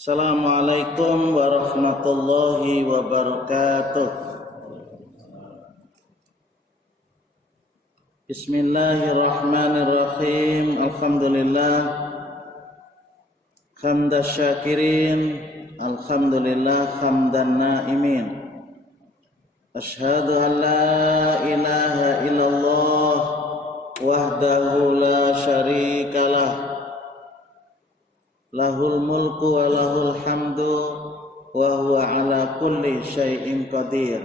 Assalamualaikum warahmatullahi wabarakatuh. Bismillahirrahmanirrahim. Alhamdulillah hamdan syakirin, alhamdulillah hamdan naimin. Asyhadu an la ilaha illallah wahdahu la syarikalah, lahul mulku wa lahul hamdu wa huwa ala kulli syai'in qadir.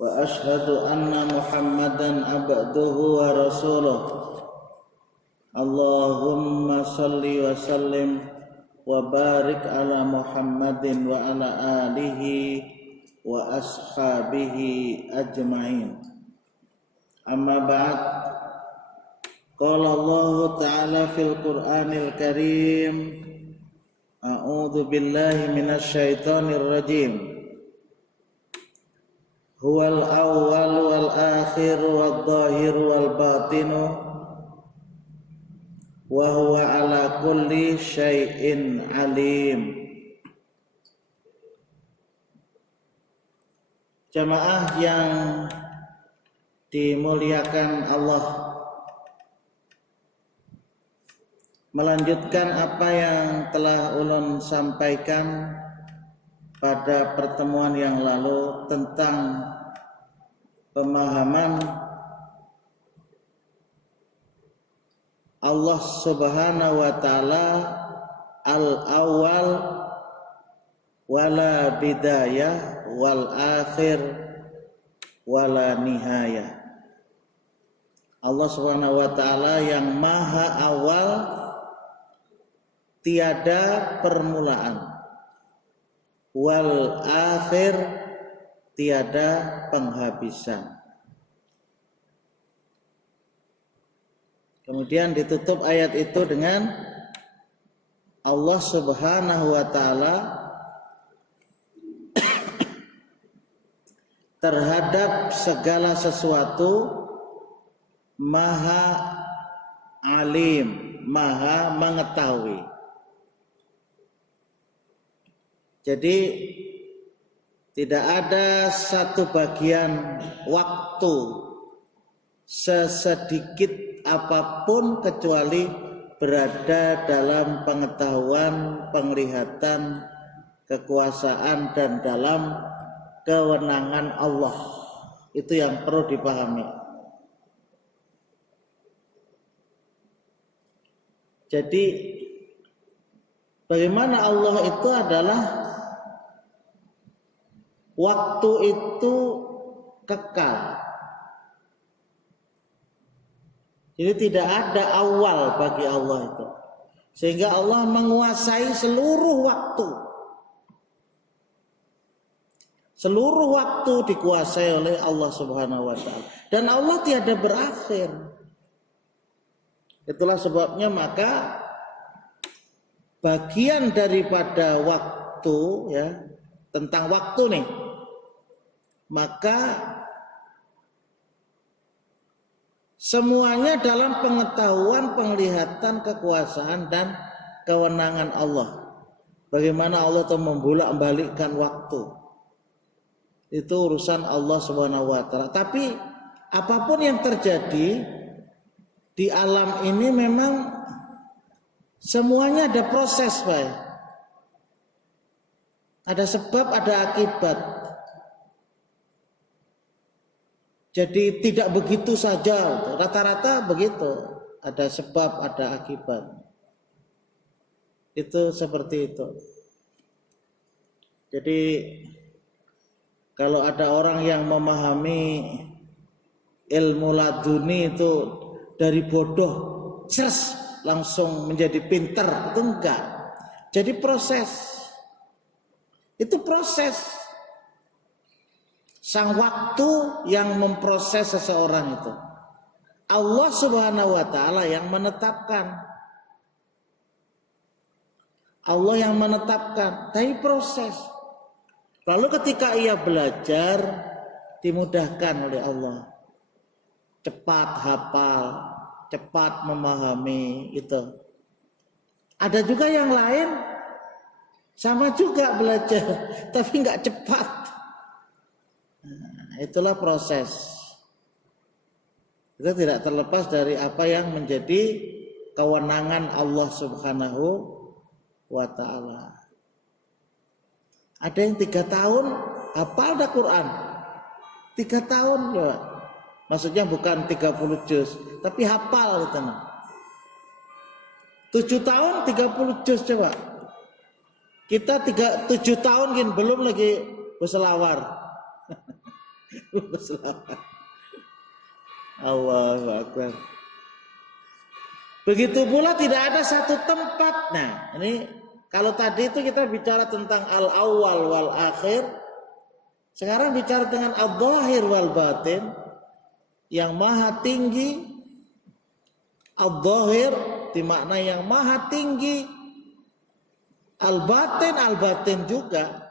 Wa ashhadu anna Muhammadan abduhu wa rasuluh. Allahumma salli wa sallim wa barik ala Muhammadin wa ala alihi wa ashabihi ajma'in. Amma ba'd. Qala Allah Ta'ala fil Qur'anil Karim, a'udzu billahi minasy syaithanir rajim. Huwal awwal wal akhir wal dhahir wal batinu wa huwa ala kulli syai'in alim. Jamaah yang dimuliakan Allah, melanjutkan apa yang telah ulun sampaikan pada pertemuan yang lalu tentang pemahaman Allah Subhanahu wa taala al-awwal wala bidayah wal akhir wala nihayah. Allah Subhanahu wa taala yang maha awal, tiada permulaan, wal akhir, tiada penghabisan. Kemudian ditutup ayat itu dengan Allah Subhanahu wa taala terhadap segala sesuatu maha alim, maha mengetahui. Jadi tidak ada satu bagian waktu sesedikit apapun kecuali berada dalam pengetahuan, penglihatan, kekuasaan dan dalam kewenangan Allah. Itu yang perlu dipahami. Jadi bagaimana Allah itu adalah waktu itu kekal. Jadi tidak ada awal bagi Allah itu. Sehingga Allah menguasai seluruh waktu. Seluruh waktu dikuasai oleh Allah Subhanahu wa taala. Dan Allah tiada berakhir. Itulah sebabnya maka bagian daripada waktu, ya, tentang waktu nih, maka semuanya dalam pengetahuan, penglihatan, kekuasaan dan kewenangan Allah. Bagaimana Allah itu membolak-balikkan waktu, itu urusan Allah Subhanahu wa taala. Tapi apapun yang terjadi di alam ini memang semuanya ada proses, Pak. Ada sebab, ada akibat. Jadi tidak begitu saja, rata-rata begitu. Ada sebab, ada akibat. Itu seperti itu. Jadi kalau ada orang yang memahami ilmu laduni itu dari bodoh, langsung menjadi pintar, itu enggak. Jadi proses. Itu proses. Sang waktu yang memproses seseorang itu. Allah Subhanahu wa taala yang menetapkan. Allah yang menetapkan, tapi proses. Lalu ketika ia belajar, dimudahkan oleh Allah. Cepat hafal, cepat memahami itu. Ada juga yang lain Sama juga belajar, tapi nggak cepat. Nah, itulah proses. Itu tidak terlepas dari apa yang menjadi kewenangan Allah Subhanahu wa ta'ala. Ada yang 3 tahun hafal dah Quran. 3 tahun ya. Maksudnya bukan 30 juz, tapi hafal itu. 7 tahun 30 juz coba. Kita 7 tahun gini belum lagi berselawar. Berselawar. Allahu Akbar. Begitu pula tidak ada satu tempat. Nah, ini kalau tadi itu kita bicara tentang al-awwal wal akhir. Sekarang bicara dengan al-zahir wal batin. Yang maha tinggi. Al-zahir dimakna yang maha tinggi. Al-batin juga.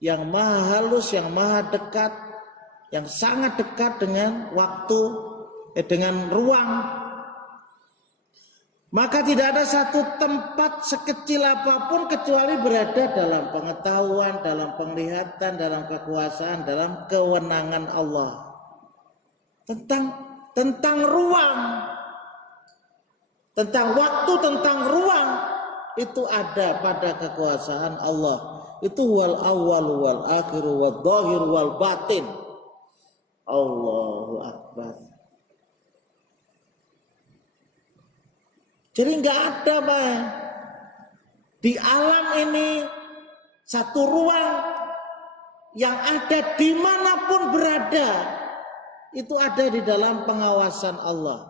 Yang maha halus, yang maha dekat. Yang sangat dekat dengan waktu, dengan ruang. Maka tidak ada satu tempat sekecil apapun kecuali berada dalam pengetahuan, dalam penglihatan, dalam kekuasaan, dalam kewenangan Allah. Tentang ruang, tentang waktu, tentang ruang itu ada pada kekuasaan Allah. Itu wal awwal wal akhir wal zahir wal batin. Allahu Akbar. Jadi nggak ada Bang. Di alam ini satu ruang yang ada dimanapun berada itu ada di dalam pengawasan Allah.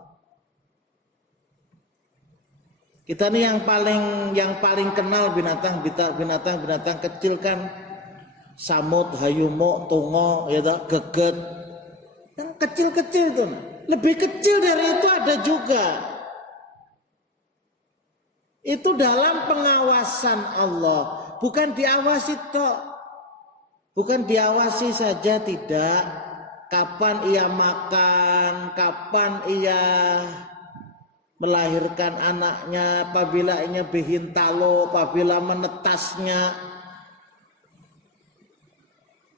Kita nih yang paling kenal binatang kecil kan samut, hayumo, tungo, ya toh, geget. Kan kecil-kecil tuh. Lebih kecil dari itu ada juga. Itu dalam pengawasan Allah, bukan diawasi toh. Bukan diawasi saja tidak. Kapan ia makan, kapan ia melahirkan anaknya, apabila ia bihintalo, apabila menetasnya.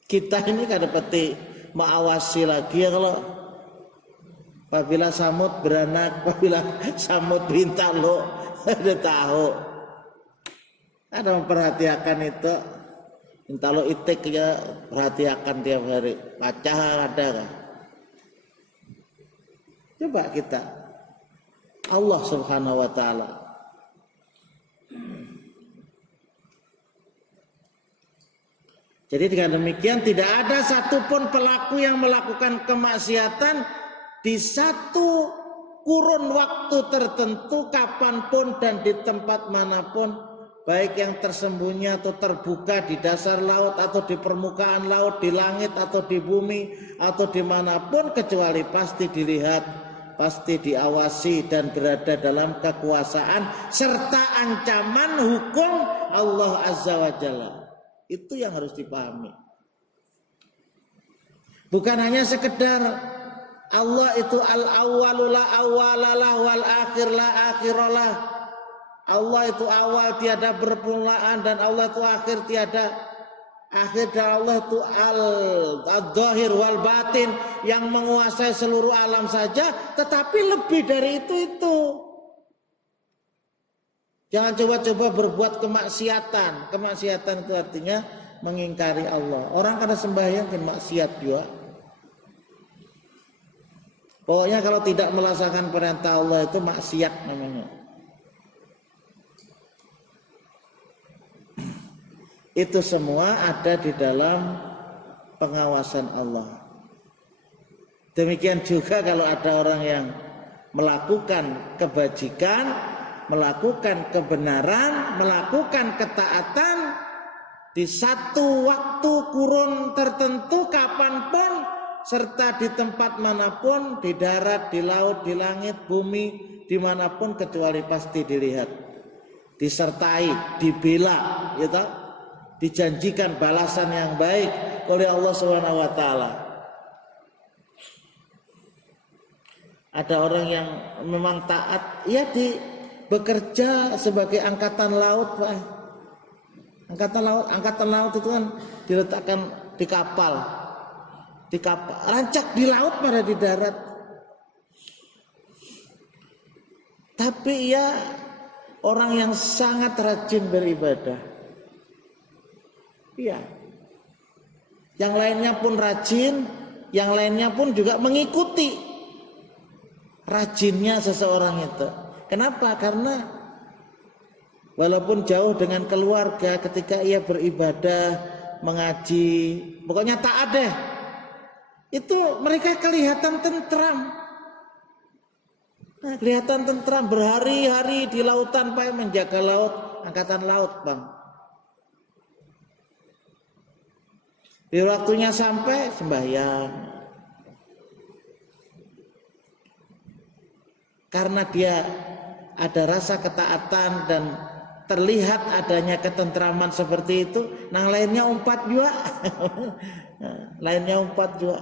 Kita ini kan dapat mengawasi lagi ya kalau apabila samut beranak, apabila samut bihintalo, ada tahu. Ada memperhatikan itu. Bihintalo itik ya perhatikan tiap hari. Baca ada kan? Coba kita. Allah Subhanahu wa ta'ala. Jadi dengan demikian tidak ada satupun pelaku yang melakukan kemaksiatan di satu kurun waktu tertentu, kapanpun dan di tempat manapun, baik yang tersembunyi atau terbuka di dasar laut atau di permukaan laut, di langit atau di bumi atau dimanapun, kecuali pasti dilihat, pasti diawasi dan berada dalam kekuasaan serta ancaman hukum Allah Azza wa Jalla. Itu yang harus dipahami. Bukan hanya sekedar Allah itu al-awwalu la awwalalah wal akhir la akhiralah. Allah itu awal tiada berpermulaan dan Allah itu akhir tiada akhir, dan Allah itu al-zahir wal batin yang menguasai seluruh alam saja, tetapi lebih dari itu. Jangan coba-coba berbuat kemaksiatan. Kemaksiatan itu artinya mengingkari Allah. Orang karena sembahyang kan maksiat juga. Pokoknya kalau tidak melaksanakan perintah Allah itu maksiat namanya. Itu semua ada di dalam pengawasan Allah. Demikian juga kalau ada orang yang melakukan kebajikan, melakukan kebenaran, melakukan ketaatan di satu waktu kurun tertentu, kapanpun, serta di tempat manapun, di darat, di laut, di langit, bumi, dimanapun, kecuali pasti dilihat, disertai, dibela, gitu, dijanjikan balasan yang baik oleh Allah Subhanahu wa ta'ala. Ada orang yang memang taat, ia bekerja sebagai angkatan laut, Pak. Angkatan laut itu kan diletakkan di kapal, rancak di laut pada di darat. Tapi ia orang yang sangat rajin beribadah. Iya. Yang lainnya pun rajin, yang lainnya pun juga mengikuti rajinnya seseorang itu. Kenapa? Karena walaupun jauh dengan keluarga, ketika ia beribadah, mengaji, pokoknya taat deh, itu mereka kelihatan tentram. Nah, kelihatan tentram, berhari-hari di lautan Pak, menjaga laut, angkatan laut Bang. Di waktunya sampai sembahyang. Karena dia ada rasa ketaatan dan terlihat adanya ketentraman seperti itu, nah lainnya umpat juga. Lainnya umpat juga.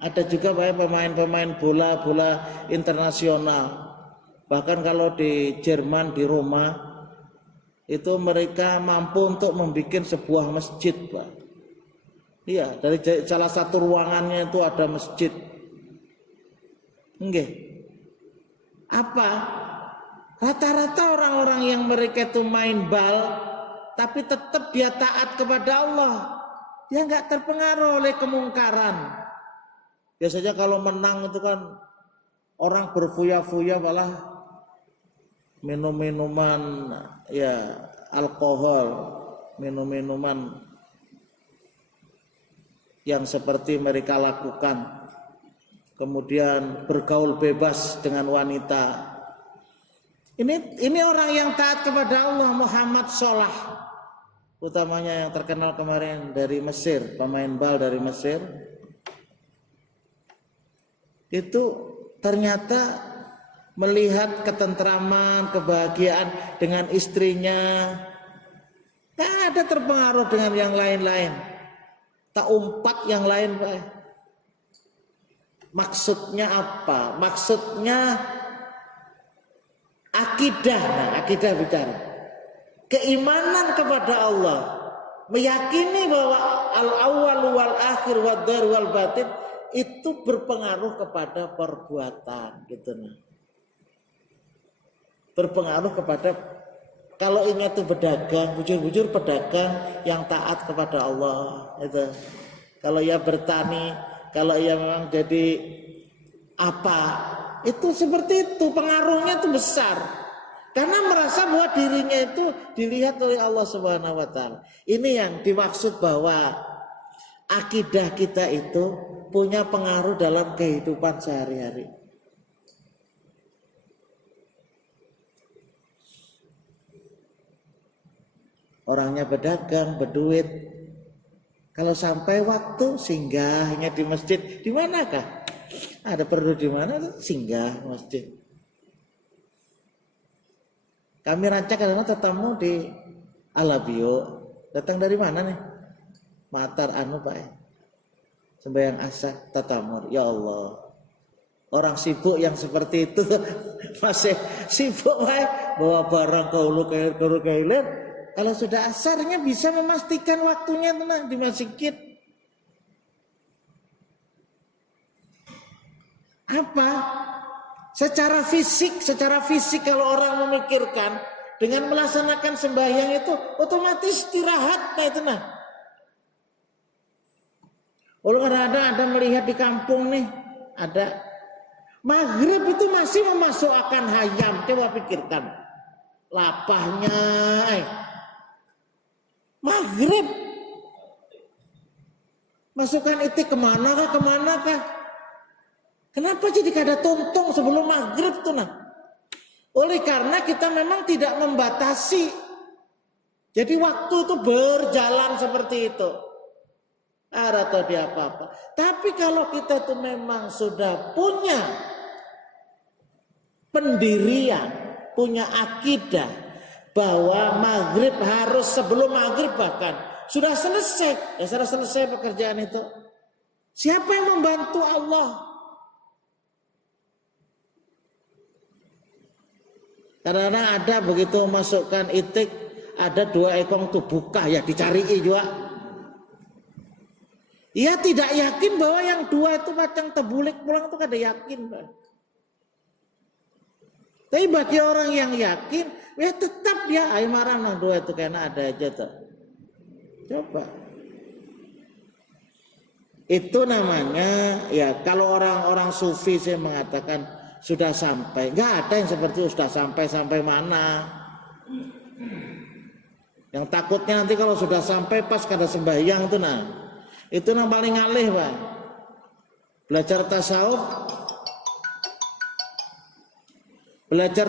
Ada juga pemain-pemain bola internasional. Bahkan kalau di Jerman, di Roma, itu mereka mampu untuk membuat sebuah masjid, Pak. Iya, dari salah satu ruangannya itu ada masjid. Nggih. Apa? Rata-rata orang-orang yang mereka itu main bal, tapi tetap dia taat kepada Allah. Dia nggak terpengaruh oleh kemungkaran. Biasanya kalau menang itu kan orang berfuya-fuya, malah minum-minuman ya alkohol, minum-minuman yang seperti mereka lakukan. Kemudian bergaul bebas dengan wanita. Ini orang yang taat kepada Allah. Muhammad Salah, utamanya yang terkenal kemarin dari Mesir, pemain bal dari Mesir. Itu ternyata melihat ketentraman, kebahagiaan dengan istrinya, tak ada terpengaruh dengan yang lain-lain, tak umpat yang lain, Pak. Maksudnya apa? Maksudnya akidah. Nah, akidah bicara keimanan kepada Allah, meyakini bahwa al-awwal wal akhir wad dhahir wal batin itu berpengaruh kepada perbuatan, gitu nah. Berpengaruh kepada, kalau ingat itu berdagang, bujur-bujur pedagang yang taat kepada Allah itu. Kalau ia bertani, kalau ia memang jadi apa, itu seperti itu, pengaruhnya itu besar. Karena merasa bahwa dirinya itu dilihat oleh Allah Subhanahu wa taala. Ini yang dimaksud bahwa akidah kita itu punya pengaruh dalam kehidupan sehari-hari. Orangnya berdagang, berduit. Kalau sampai waktu singgahnya di masjid, di manakah? Ada perlu di mana? Singgah masjid. Kami rancang karena tetamu di Alabio. Datang dari mana nih? Matar Pak. Sembahyang asar tatamur. Ya Allah. Orang sibuk yang seperti itu masih sibuk bawa barang ke hulu ke hilir. Kalau sudah asarnya bisa memastikan waktunya tenang di masjid. Apa? Secara fisik kalau orang memikirkan dengan melaksanakan sembahyang itu otomatis istirahat, nah itu nah. Kalau kadang-kadang ada melihat di kampung nih, ada maghrib itu masih memasukkan hayam, coba pikirkan lapahnya. Maghrib masukkan itu kemana kah? Kenapa jadi kada tuntung sebelum maghrib tuh nah? Oleh karena kita memang tidak membatasi. Jadi waktu itu berjalan seperti itu. Atau dia apa-apa. Tapi kalau kita tuh memang sudah punya pendirian, punya akidah bahwa maghrib harus sebelum maghrib bahkan sudah selesai, ya sudah selesai pekerjaan itu. Siapa yang membantu Allah? Karena ada begitu masukkan itik, ada 2 ekor tuh buka ya dicari juga. Ia tidak yakin bahwa yang 2 itu macam tebulik pulang itu kada yakin, Pak. Tapi bagi orang yang yakin, ya tetap dia ayo marah nang 2 itu karena ada aja tuh. Coba. Itu namanya ya kalau orang-orang sufi saya mengatakan sudah sampai. Enggak ada yang seperti sudah sampai mana. Yang takutnya nanti kalau sudah sampai pas kada sembahyang itu nah. Itu yang paling alih, Pak. Belajar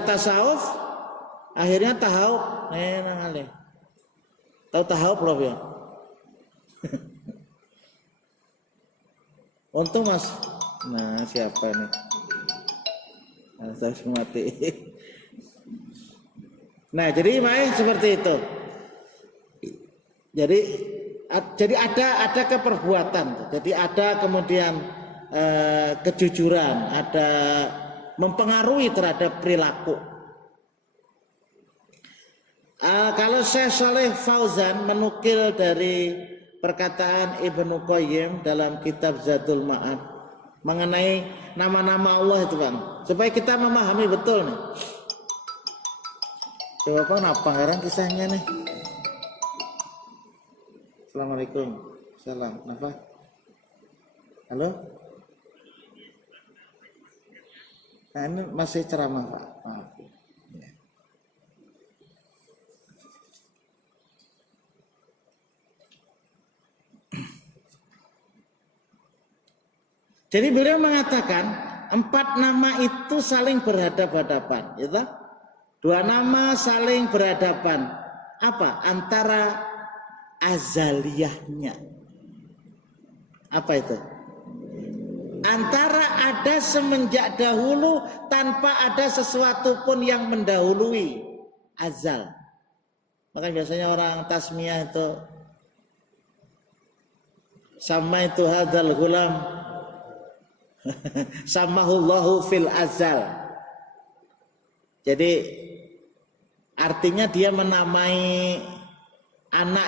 tasawuf akhirnya tahawuf nang alih. Tahu tahawuf loh ya? Untung Mas. Nah, siapa nih? Saya mati. Nah, jadi main seperti itu. Jadi ada keperbuatan. Jadi ada kemudian kejujuran, ada mempengaruhi terhadap perilaku. Kalau Syekh Shalih Fauzan menukil dari perkataan Ibnu Qayyim dalam kitab Zadul Ma'ad mengenai nama-nama Allah itu, Bang, supaya kita memahami betul nih. Coba Bang, apa sekarang kisahnya nih? Assalamualaikum. Salam. Apa? Halo? Nah, ini masih ceramah, Pak. Maaf. Jadi beliau mengatakan 4 nama itu saling berhadapan-hadapan, gitu? 2 nama saling berhadapan. Apa? Antara azaliyahnya. Apa itu? Antara ada semenjak dahulu tanpa ada sesuatu pun yang mendahului azal. Maka biasanya orang tasmiyah itu sama itu hadzal gulam samahullahu fil azal. Jadi artinya dia menamai anak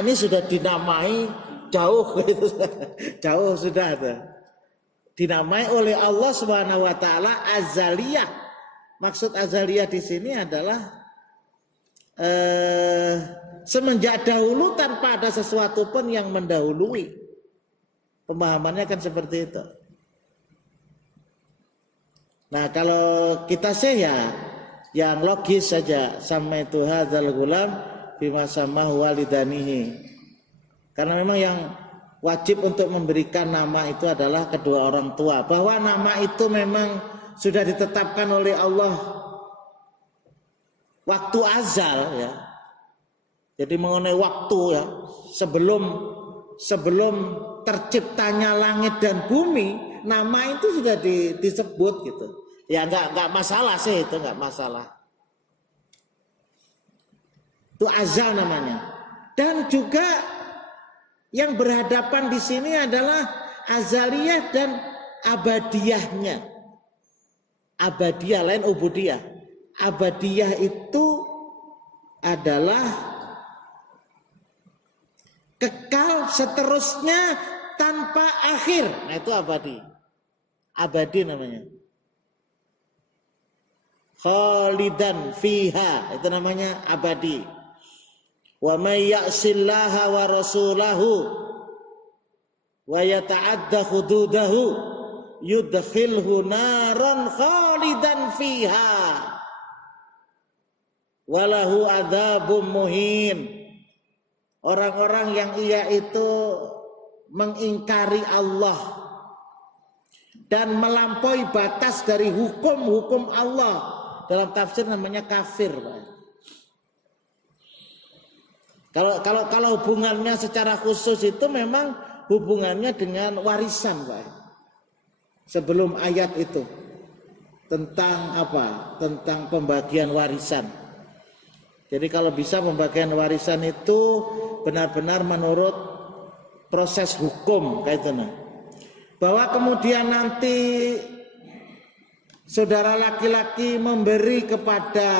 ini sudah dinamai jauh gitu. Jauh sudah tuh. Dinamai oleh Allah Subhanahu wa taala azaliyah. Maksud azaliyah di sini adalah semenjak dahulu tanpa ada sesuatu pun yang mendahului. Pemahamannya kan seperti itu. Nah, kalau kita sih ya yang logis saja, sama itu hadzal gulam bima samahu walidanihi. Karena memang yang wajib untuk memberikan nama itu adalah kedua orang tua. Bahwa nama itu memang sudah ditetapkan oleh Allah waktu azal ya. Jadi mengenai waktu ya, sebelum terciptanya langit dan bumi, nama itu sudah disebut gitu. Ya enggak masalah sih, itu enggak masalah. Itu azal namanya. Dan juga yang berhadapan di sini adalah azaliyah dan abadiyahnya. Abadiyah lain ubudiyah. Abadiyah itu adalah kekal seterusnya tanpa akhir. Nah itu abadi. Abadi namanya. Khalidan fiha, itu namanya abadi. Wa may ya'sillaha wa rasulahu wa yata'adda hududahu yudkhilhu naran khalidan fiha walahu adzabun muhin. Orang-orang yang ia itu mengingkari Allah dan melampaui batas dari hukum-hukum Allah, dalam tafsir namanya kafir, Pak. Kalau hubungannya secara khusus itu memang hubungannya dengan warisan, Pak. Sebelum ayat itu tentang apa? Tentang pembagian warisan. Jadi kalau bisa pembagian warisan itu benar-benar menurut proses hukum kayak itu. Bahwa kemudian nanti saudara laki-laki memberi kepada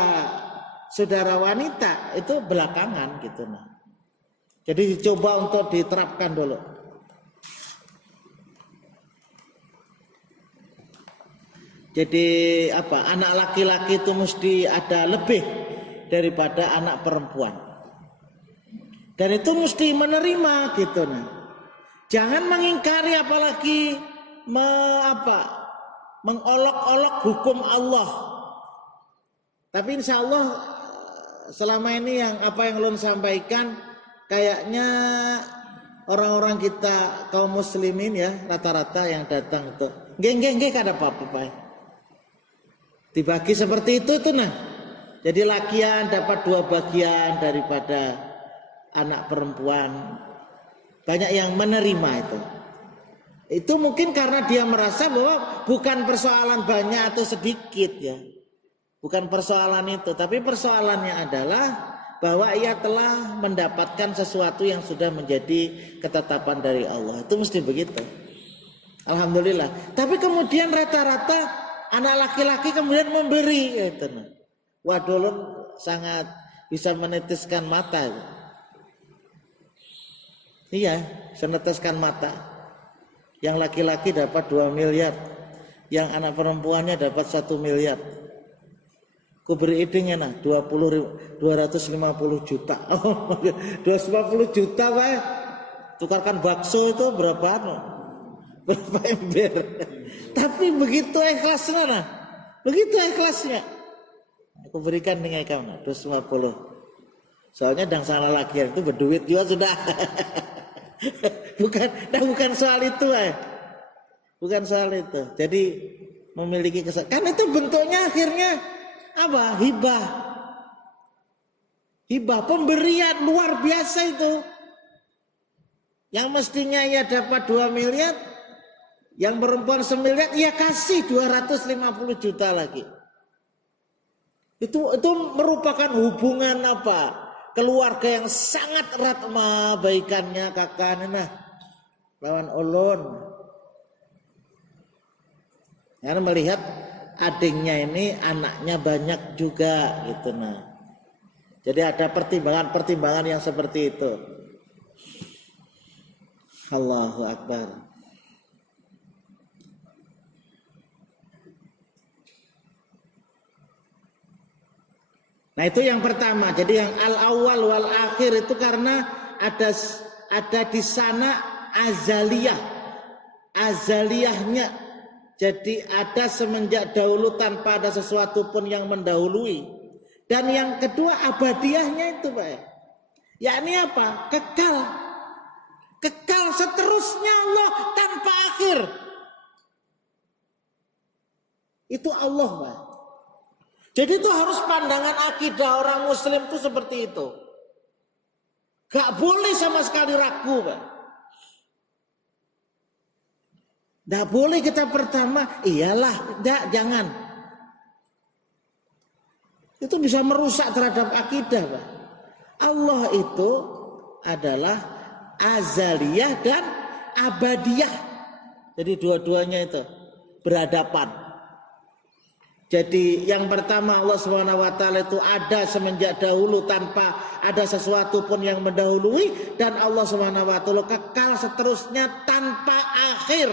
saudara wanita itu belakangan gitu nah. Jadi dicoba untuk diterapkan dulu. Jadi apa? Anak laki-laki itu mesti ada lebih daripada anak perempuan. Dan itu mesti menerima gitu nah. Jangan mengingkari apalagi mengolok-olok hukum Allah. Tapi insya Allah selama ini yang apa yang ulun sampaikan kayaknya orang-orang kita kaum muslimin ya rata-rata yang datang itu geng kada apa-apa Pak. Dibagi seperti itu tuh nah. Jadi lakian dapat 2 bagian daripada anak perempuan. Banyak yang menerima itu. Itu mungkin karena dia merasa bahwa bukan persoalan banyak atau sedikit ya. Bukan persoalan itu, tapi persoalannya adalah bahwa ia telah mendapatkan sesuatu yang sudah menjadi ketetapan dari Allah. Itu mesti begitu. Alhamdulillah. Tapi kemudian rata-rata anak laki-laki kemudian memberi gitu. Waduh, ulun sangat bisa menetiskan mata. Iya, meneteskan mata. Yang laki-laki dapat 2 miliar, yang anak perempuannya dapat 1 miliar. Ku beri idenya nah 250 juta. Oh, 250 juta Pak. Tukarkan bakso itu berapa berapa ember. Tapi begitu ikhlasnya nah. Begitu ikhlasnya. Aku berikan dengan kamu 250. Soalnya dang salah laki itu berduit juga sudah. bukan soal itu bukan soal itu. Jadi memiliki kan itu bentuknya akhirnya apa? Hibah pemberian luar biasa itu. Yang mestinya ia dapat 2 miliar, yang perempuan 1 miliar, ia kasih 250 juta lagi. Itu merupakan hubungan apa? Keluarga yang sangat erat baikannya kakak nah lawan ulun. Karena melihat adiknya ini anaknya banyak juga gitu nah. Jadi ada pertimbangan yang seperti itu. Allahu Akbar. Nah itu yang pertama. Jadi yang al-awwal wal akhir itu karena ada di sana azaliyahnya. Jadi ada semenjak dahulu tanpa ada sesuatu pun yang mendahului. Dan yang kedua abadiyahnya itu Pak. Yakni apa? Kekal seterusnya Allah tanpa akhir. Itu Allah Pak. Jadi itu harus pandangan akidah orang muslim itu seperti itu. Gak boleh sama sekali ragu Pak. Gak boleh kita pertama, iyalah, jangan. Itu bisa merusak terhadap akidah Pak. Allah itu adalah azaliyah dan abadiyah. Jadi dua-duanya itu berhadapan. Jadi yang pertama Allah SWT itu ada semenjak dahulu tanpa ada sesuatu pun yang mendahului. Dan Allah SWT kekal seterusnya tanpa akhir.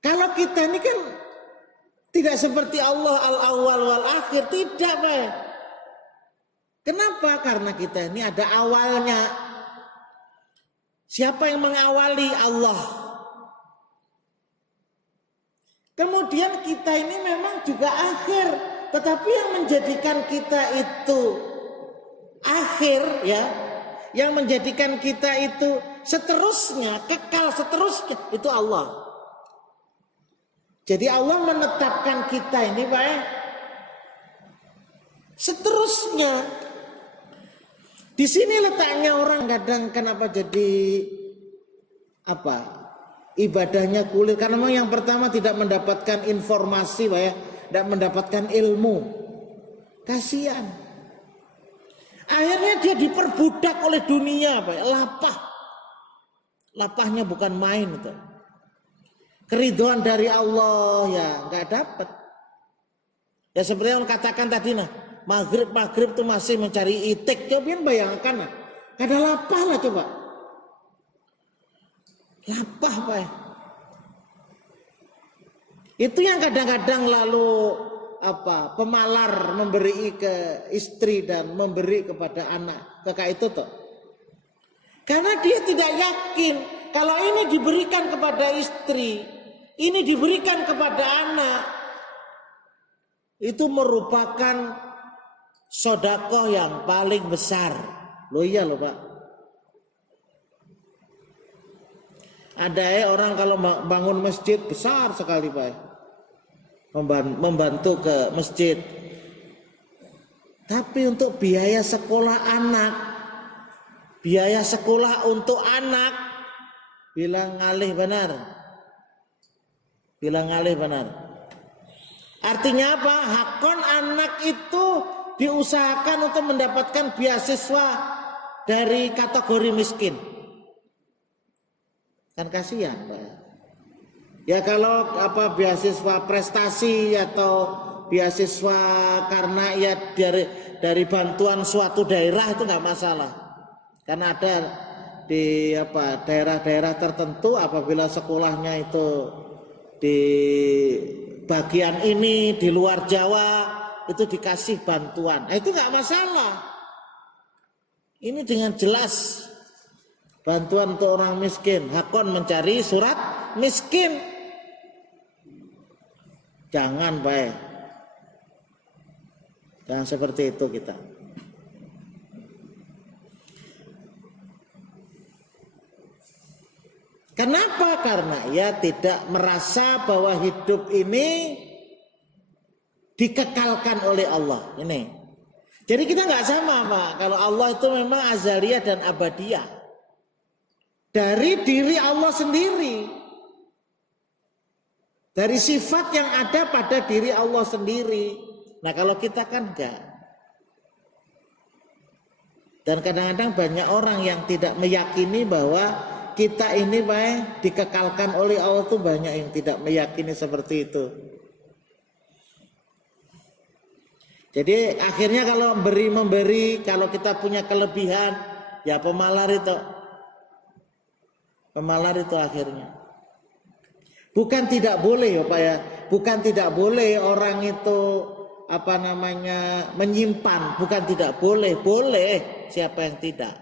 Kalau kita ini kan tidak seperti Allah al-awwal wal akhir. Tidak Pak. Kenapa? Karena kita ini ada awalnya. Siapa yang mengawali? Allah. Kemudian kita ini memang juga akhir, tetapi yang menjadikan kita itu akhir ya, yang menjadikan kita itu seterusnya, kekal seterusnya itu Allah. Jadi Allah menetapkan kita ini Pak seterusnya. Di sini letaknya orang kadang kenapa jadi apa? Ibadahnya kulit karena memang yang pertama tidak mendapatkan informasi Pak ya, tidak mendapatkan ilmu. Kasihan. Akhirnya dia diperbudak oleh dunia Pak ya, lapahnya bukan main itu. Keridhaan dari Allah ya nggak dapat. Ya seperti yang katakan tadi nah, maghrib tuh masih mencari itik. Coba bayangkan nah, ada lapah lah coba. Lapah Pak ya. Itu yang kadang-kadang lalu pemalar memberi ke istri dan memberi kepada anak kakak itu toh. Karena dia tidak yakin kalau ini diberikan kepada istri, ini diberikan kepada anak, itu merupakan sedekah yang paling besar. Loh iya loh Pak. Ada orang kalau bangun masjid besar sekali Pak. Membantu ke masjid. Tapi untuk biaya sekolah anak, biaya sekolah untuk anak, bilang ngalih benar. Bilang ngalih benar. Artinya apa? Hakon anak itu diusahakan untuk mendapatkan beasiswa dari kategori miskin. Kan kasihan Pak. Ya kalau beasiswa prestasi atau beasiswa karena ya dari bantuan suatu daerah itu nggak masalah. Karena ada di daerah-daerah tertentu apabila sekolahnya itu di bagian ini di luar Jawa itu dikasih bantuan. Itu nggak masalah. Ini dengan jelas bantuan untuk orang miskin. Hakon mencari surat miskin. Jangan baik. Jangan seperti itu kita. Kenapa? Karena ia tidak merasa bahwa hidup ini dikekalkan oleh Allah. Ini. Jadi kita nggak sama Pak. Kalau Allah itu memang azaliyah dan abadiyah. Dari diri Allah sendiri. Dari sifat yang ada pada diri Allah sendiri. Nah kalau kita kan enggak. Dan kadang-kadang banyak orang yang tidak meyakini bahwa kita ini baik dikekalkan oleh Allah, itu banyak yang tidak meyakini seperti itu. Jadi akhirnya kalau memberi, kalau kita punya kelebihan, ya pemalar itu. Pemalar itu akhirnya. Bukan tidak boleh ya Pak ya, bukan tidak boleh orang itu menyimpan, bukan tidak boleh, boleh, siapa yang tidak.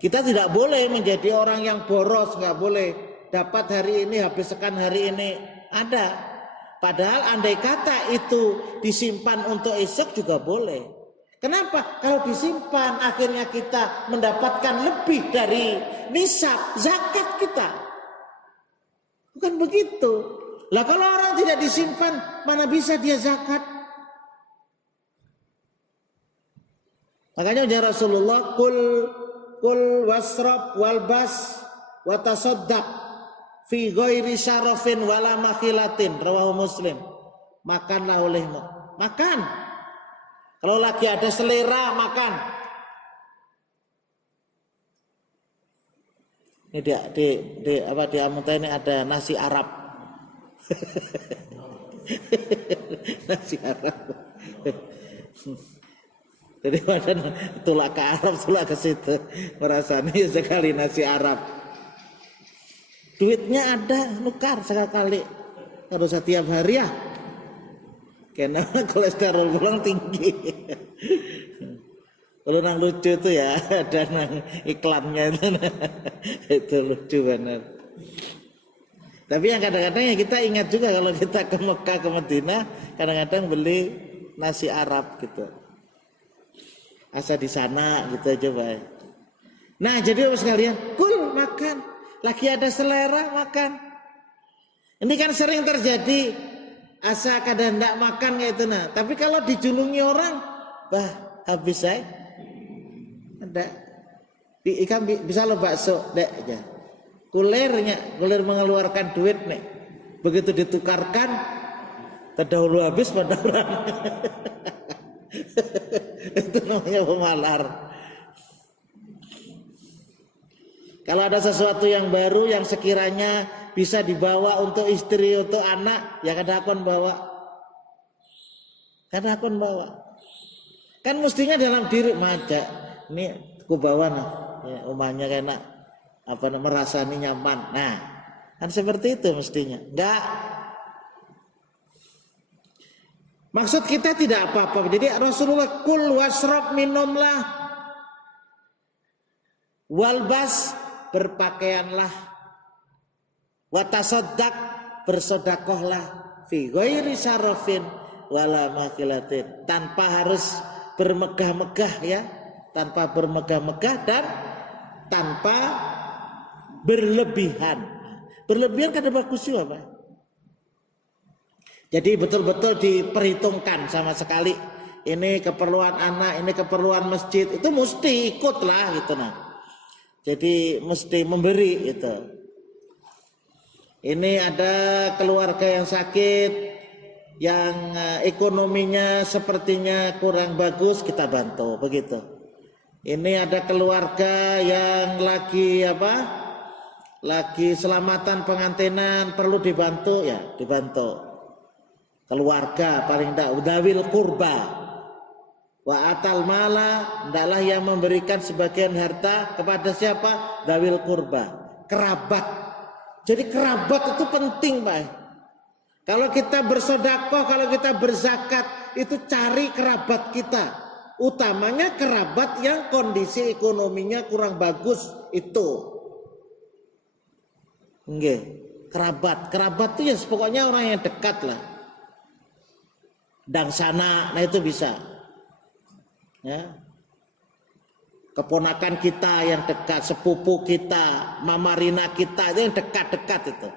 Kita tidak boleh menjadi orang yang boros, nggak boleh. Dapat hari ini, habiskan hari ini, ada. Padahal andai kata itu disimpan untuk esok juga boleh. Kenapa? Kalau disimpan akhirnya kita mendapatkan lebih dari nisab zakat kita. Bukan begitu. Lah kalau orang tidak disimpan, mana bisa dia zakat? Makanya ujar Rasulullah, kul wasrab walbas watasaddaq fi ghairi syarafin wala makhilatin, rawahu Muslim. Makanlah olehmu. Makan. Kalau lagi ada selera, makan. Ini di Amuntai ini ada nasi Arab. Nasi Arab. Jadi pada tulak ke Arab, tulak ke situ. Merasanya sekali nasi Arab. Duitnya ada, nukar sekali. Harus setiap hari ya. Karena kolesterol pulang tinggi. Kalau nang lucu itu ya, ada nang iklannya itu. Itu lucu benar. Tapi yang kadang-kadang ya kita ingat juga kalau kita ke Mekah, ke Madinah, kadang-kadang beli nasi Arab gitu. Asal di sana gitu aja Pak. Nah jadi Bapak sekalian, kul makan. Lagi ada selera makan. Ini kan sering terjadi asa kadang tidak makan kayak itu nah. Tapi kalau dijulungi orang, habis saya. Ada ikan bisa lo bakso dek aja. Kulir mengeluarkan duit nih. Begitu ditukarkan terdahulu habis pada orang. Itu namanya pemalar. Kalau ada sesuatu yang baru yang sekiranya bisa dibawa untuk istri, untuk anak, ya kadang aku bawa. Kadang aku bawa. Kan mestinya dalam diri maja, ini aku bawa nih, ya, umahnya kena merasa ini nyaman. Nah, kan seperti itu mestinya. Enggak. Maksud kita tidak apa-apa. Jadi Rasulullah kul wasrob minumlah, walbas berpakaianlah, watasodak bersodakohlah, fi ghairi syarafin wala makilatin, tanpa harus bermegah-megah ya, tanpa bermegah-megah dan tanpa berlebihan. Berlebihan kan bagus juga Pak. Jadi betul-betul diperhitungkan sama sekali. Ini keperluan anak, ini keperluan masjid, itu mesti ikutlah gitu nah. Jadi mesti memberi gitu. Ini ada keluarga yang sakit, yang ekonominya sepertinya kurang bagus, kita bantu begitu. Ini ada keluarga yang lagi lagi selamatan pengantinan perlu dibantu, ya dibantu. Keluarga paling tidak udawil kurba wa atal mala, hendaklah yang memberikan sebagian harta kepada siapa? Dawil kurba, kerabat. Jadi kerabat itu penting Pak. Kalau kita bersedekah, kalau kita berzakat, itu cari kerabat kita, utamanya kerabat yang kondisi ekonominya kurang bagus itu. Nggih, kerabat itu ya pokoknya orang yang dekat lah. Dan sana, nah itu bisa. Ya. Keponakan kita yang dekat, sepupu kita, mamarina kita, itu yang dekat-dekat itu.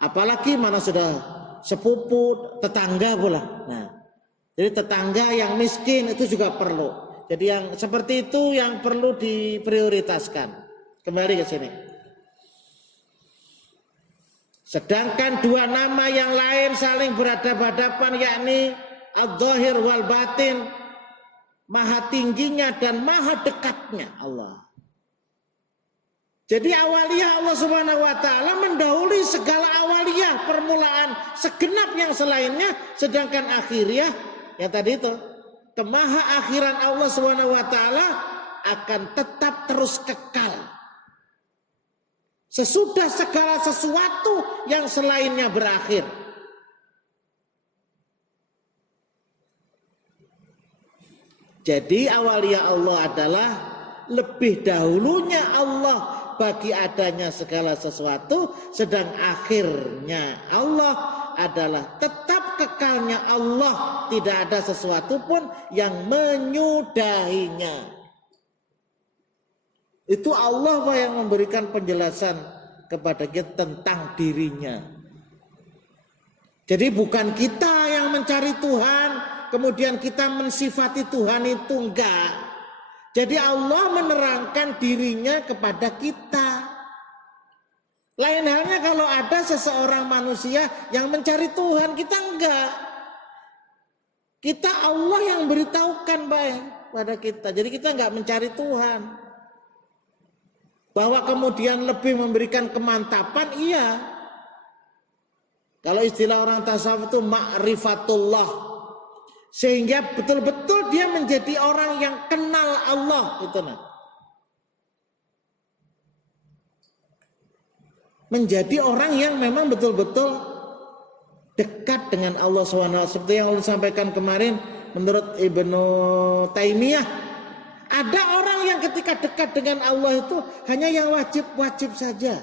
Apalagi mana sudah sepupu, tetangga pula. Nah, jadi tetangga yang miskin itu juga perlu. Jadi yang seperti itu yang perlu diprioritaskan. Kembali ke sini. Sedangkan dua nama yang lain saling berhadapan-hadapan, yakni Al-Zahir wal Batin, maha tingginya dan maha dekatnya Allah. Jadi awaliyah Allah Subhanahu wa taala mendahului segala awaliyah, permulaan segenap yang selainnya, sedangkan akhiriyah yang tadi itu, kemaha akhiran Allah Subhanahu wa taala akan tetap terus kekal. Sesudah segala sesuatu yang selainnya berakhir. Jadi awaliyah Allah adalah lebih dahulunya Allah bagi adanya segala sesuatu, sedang akhirnya Allah adalah tetap kekalnya Allah, tidak ada sesuatu pun yang menyudahinya. Itu Allah yang memberikan penjelasan kepada kita tentang dirinya. Jadi bukan kita yang mencari Tuhan, kemudian kita mensifati Tuhan, itu enggak. Jadi Allah menerangkan dirinya kepada kita. Lain halnya kalau ada seseorang manusia yang mencari Tuhan, kita enggak. Kita Allah yang beritahukan baik pada kita. Jadi kita enggak mencari Tuhan. Bahwa kemudian lebih memberikan kemantapan, iya. Kalau istilah orang tasawuf itu ma'rifatullah. Sehingga betul-betul dia menjadi orang yang kenal Allah. Itu nah. Menjadi orang yang memang betul-betul dekat dengan Allah SWT. Seperti yang Allah sampaikan kemarin menurut Ibnu Taimiyah. Ada orang yang ketika dekat dengan Allah itu hanya yang wajib-wajib saja.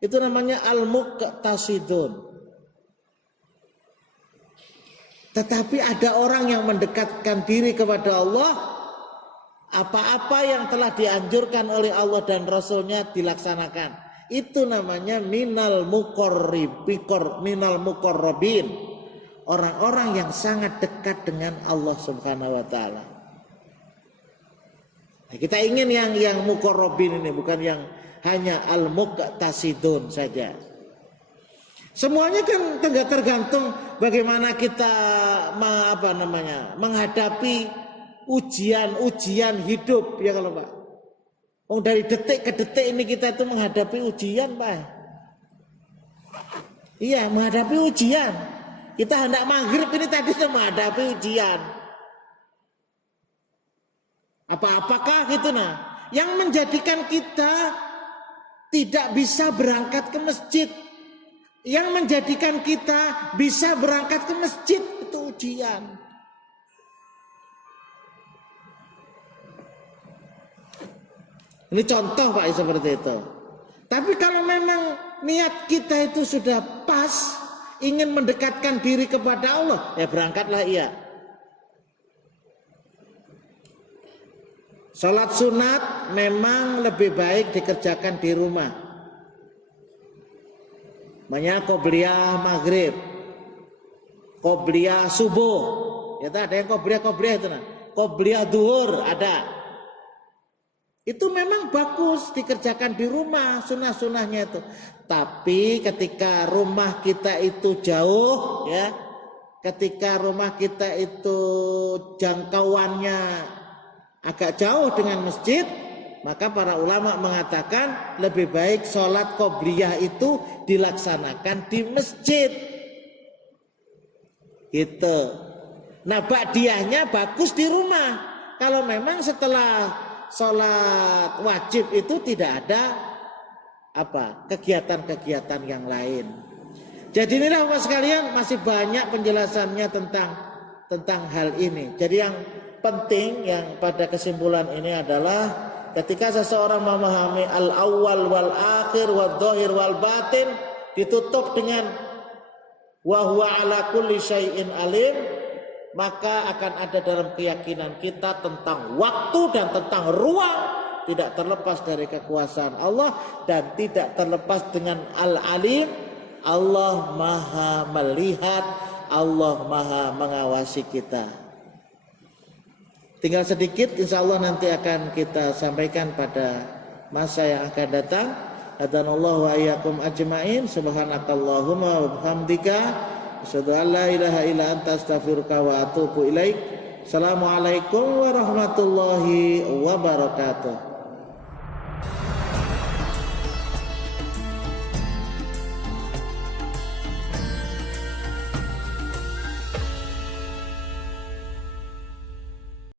Itu namanya al-muqtasidun. Tetapi ada orang yang mendekatkan diri kepada Allah, apa-apa yang telah dianjurkan oleh Allah dan Rasulnya dilaksanakan. Itu namanya minal muqarrabin. Orang-orang yang sangat dekat dengan Allah Subhanahu wa taala. Nah, kita ingin yang muqarrabin ini, bukan yang hanya al-muqtasidun saja. Semuanya kan tergantung bagaimana kita menghadapi ujian-ujian hidup, ya kalau Pak. Oh, dari detik ke detik ini kita itu menghadapi ujian, Pak. Iya, menghadapi ujian. Kita hendak maghrib ini tadi sudah menghadapi ujian. Apakah gitu nah? Yang menjadikan kita tidak bisa berangkat ke masjid. Yang menjadikan kita bisa berangkat ke masjid itu ujian. Ini contoh Pak seperti itu. Tapi kalau memang niat kita itu sudah pas, ingin mendekatkan diri kepada Allah, ya berangkatlah iya. Salat sunat memang lebih baik dikerjakan di rumah. Makanya qobliyah maghrib, qobliyah subuh, ya ada yang qobliyah itu nah, qobliyah duhur ada. Itu memang bagus dikerjakan di rumah sunah-sunahnya itu. Tapi ketika rumah kita itu jauh, ya, ketika rumah kita itu jangkauannya agak jauh dengan masjid, maka para ulama mengatakan lebih baik sholat qobliyah itu dilaksanakan di masjid. Gitu. Nah, ba'diyahnya bagus di rumah. Kalau memang setelah sholat wajib itu tidak ada kegiatan-kegiatan yang lain. Jadi inilah Bapak sekalian, masih banyak penjelasannya tentang hal ini. Jadi yang penting yang pada kesimpulan ini adalah ketika seseorang memahami al-awwal wal akhir wal dhahir wal batin ditutup dengan wa huwa ala kulli syai'in alim, maka akan ada dalam keyakinan kita tentang waktu dan tentang ruang tidak terlepas dari kekuasaan Allah dan tidak terlepas dengan al-alim. Allah maha melihat, Allah maha mengawasi kita. Tinggal sedikit, insya Allah nanti akan kita sampaikan pada masa yang akan datang. Hadanallahu wa iyyakum ajma'in. Subhanakallahumma wa bihamdika asyhadu an la ilaha illa anta astaghfiruka wa atubu ilaik. Assalamualaikum warahmatullahi wabarakatuh.